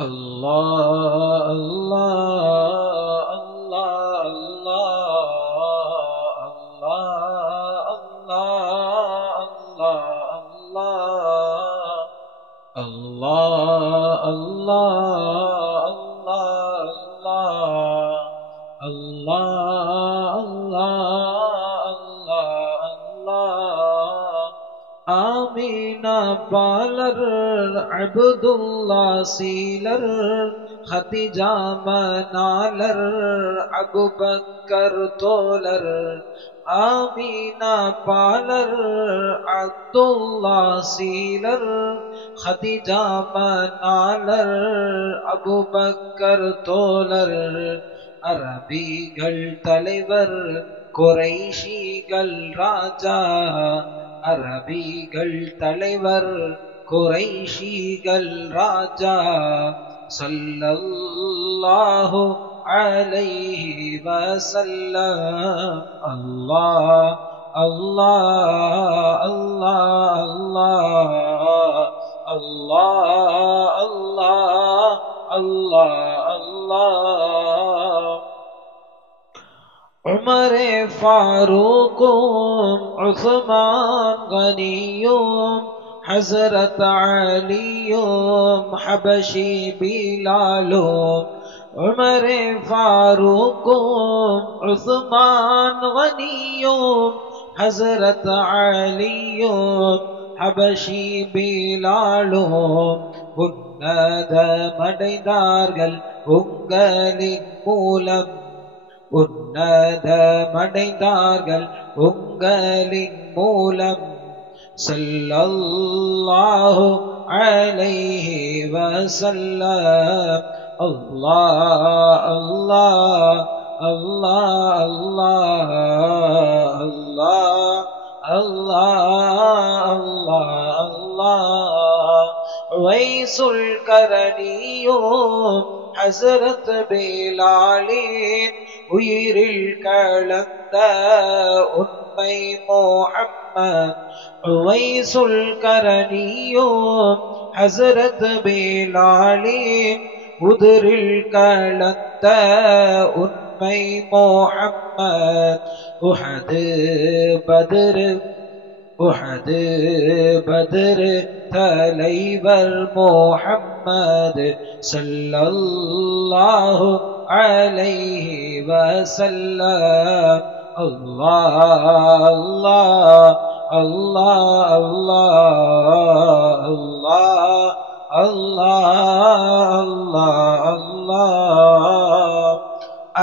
Allah Allah Allah Allah Allah Allah Allah Amina balar Abdullah sealer Khatija manalar Abu Bakr tolar Amina balar Abdullah sealer Khatija manalar Abu Bakr tolar Arabigal தலைவர் குறைஷிகள் ராஜா அரபிகள் தலைவர் குறைஷிகள் ராஜா ஸல்லல்லாஹு அலைஹி வஸல்லம் அல்லாஹ் அல்லாஹ் அல்லாஹ் அல்லாஹ் அல்லாஹ் அல்லாஹ் அல்லாஹ் Umar ஃபாரூக்கும் Usman கனியும் ஹஸரத் அலியும் ஹபஷி பிலாலும் உமர் ஃபாரூக்கும் உஸ்மான் கனியும் ஹஸரத் அலியும் ஹபஷி பிலாலும் உன்னதமடைந்தார்கள் உங்களின் மூலம் உன்னதமடைந்தார்கள் உங்களின் மூலம் ஸல்லல்லாஹு அலைஹி வஸல்லம் அல்லாஹ் அல்லாஹ் அல்லாஹ் அல்லாஹ் அல்லாஹ் அல்லாஹ் அல்லாஹ் வைசுல் கரணியும் ஹஸரத் பிலாலின் உயிரில் கலந்த உண்மை முஹம்மத் வைசுல் கரணியும் ஹஸரத் பிலாலின் உதிரில் கலந்த உண்மை முஹம்மத் உஹது பத்ர் தலைவர் முஹம்மது ஸல்லல்லாஹு அலைஹி வஸல்லம் அல்லாஹ் அல்லாஹ் அல்லாஹ் அல்லாஹ் அல்லாஹ் அல்லாஹ் அல்லாஹ்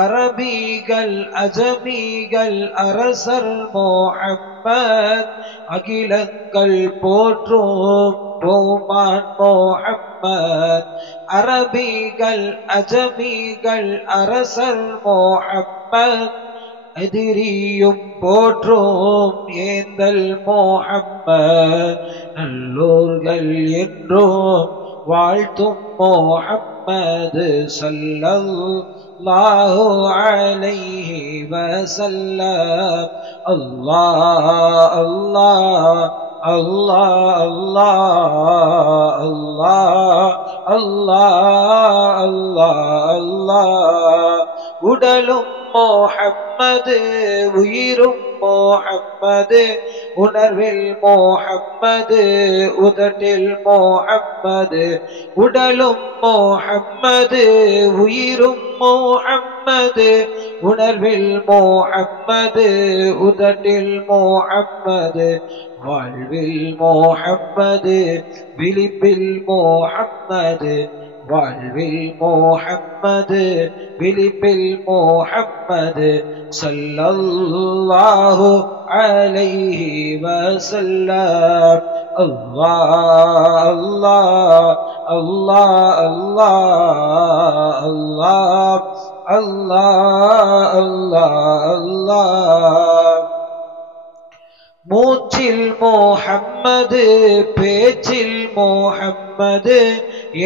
அரபிகள் அஜமிகள் அரசர் முஹம்மத் அகிலங்கள் போற்றும் பூமான் முஹம்மத் அரபிகள் அஜமிகள் அரசர் முஹம்மத் எதிரியும் போற்றும் ஏந்தல் முஹம்மத் நல்லோர்கள் என்றும் வாழ்த்தும் முஹம்மது ஸல்லல்லாஹு அலைஹி வஸல்லம் அல்லாஹ் அல்லாஹ் அல்லாஹ் அல்லாஹ் அல்லாஹ் அல்லாஹ் அல்லாஹ் உடலும் முஹம்மது உயிரும் முஹம்மது உணர்வில் முஹம்மது உதட்டில் முஹம்மது உடலும் முஹம்மது உயிரும் முஹம்மது உணர்வில் முஹம்மது உதட்டில் முஹம்மது வாழ்வில் முஹம்மது விழிப்பில் முஹம்மது வாழ்வில் முஹம்மது விழிப்பில் முஹம்மது ஸல்லல்லாஹு அலைஹி வஸல்லம் அல்லாஹ் அல்லாஹ் அல்லாஹ் அல்லாஹ் அல்லாஹ் அல்லாஹ் அல்லாஹ் மூச்சில் முஹம்மது பேச்சில் முஹம்மது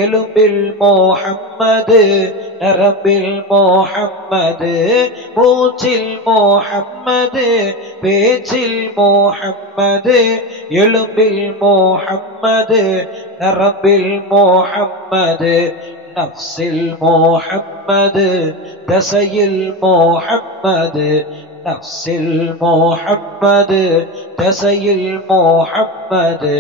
எலும்பில் முஹம்மது நரம்பில் முஹம்மது மூச்சில் முஹம்மது பேச்சில் முஹம்மது எலும்பில் முஹம்மது நரம்பில் முஹம்மது நஃப்ஸில் முஹம்மது தசையில் முஹம்மது நஃப்ஸில் முஹம்மது தசையில் முஹம்மது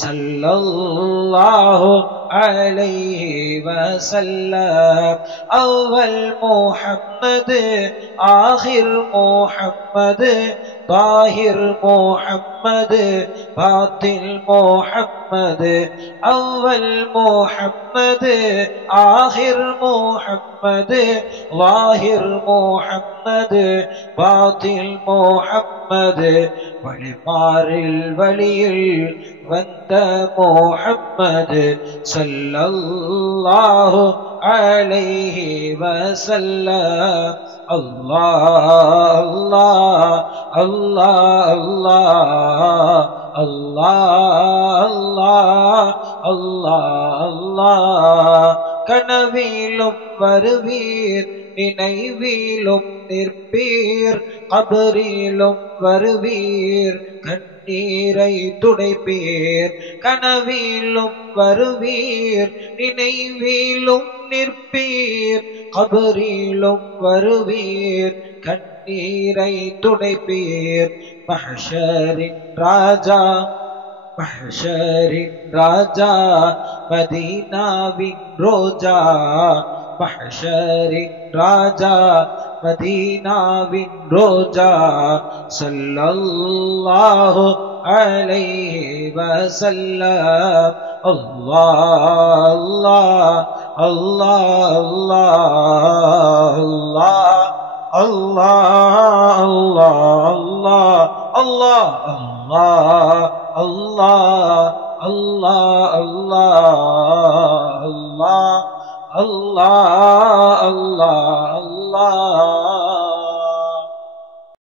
ஸல்லல்லாஹு அலைஹி வஸல்லம் அவ்வல் முஹம்மது ஆகிர் முஹம்மது ظاهر محمد باطن محمد أول محمد آخر محمد ظاهر محمد باطن محمد வழிமாறில் வழியில் வந்த முஹம்மது ஸல்லல்லாஹு அலைஹி வஸல்லம் அல்லாஹ் அல்லாஹ் அல்லாஹ் அல்லாஹ் அல்லாஹ் அல்லாஹ் அல்லாஹ் கனவிலும் வருவீர் நினைவிலும் நிற்பீர் கபரிலும் வருவீர் கண்ணீரை துடைப்பீர் கனவிலும் வருவீர் நினைவிலும் நிற்பீர் கபரிலும் வருவீர் கண்ணீரை துடைப்பீர் மஹ்ஷரின் ராஜா மஹ்ஷரின் ராஜா மதீனாவின் ரோஜா மஹ்ஷரின் ராஜா மதீனாவின் ரோஜா ஸல்லல்லாஹு அலைஹி வஸல்லம் அல்லாஹ் அல்லாஹ் அல்லாஹ் அல்லாஹ் அல்லாஹ் அல்லாஹ் அல்லாஹ் அல்லாஹ் அல்லாஹ் அல்லாஹ் அல்லாஹ் அல்லாஹ் அல்லாஹ் அல்லாஹ்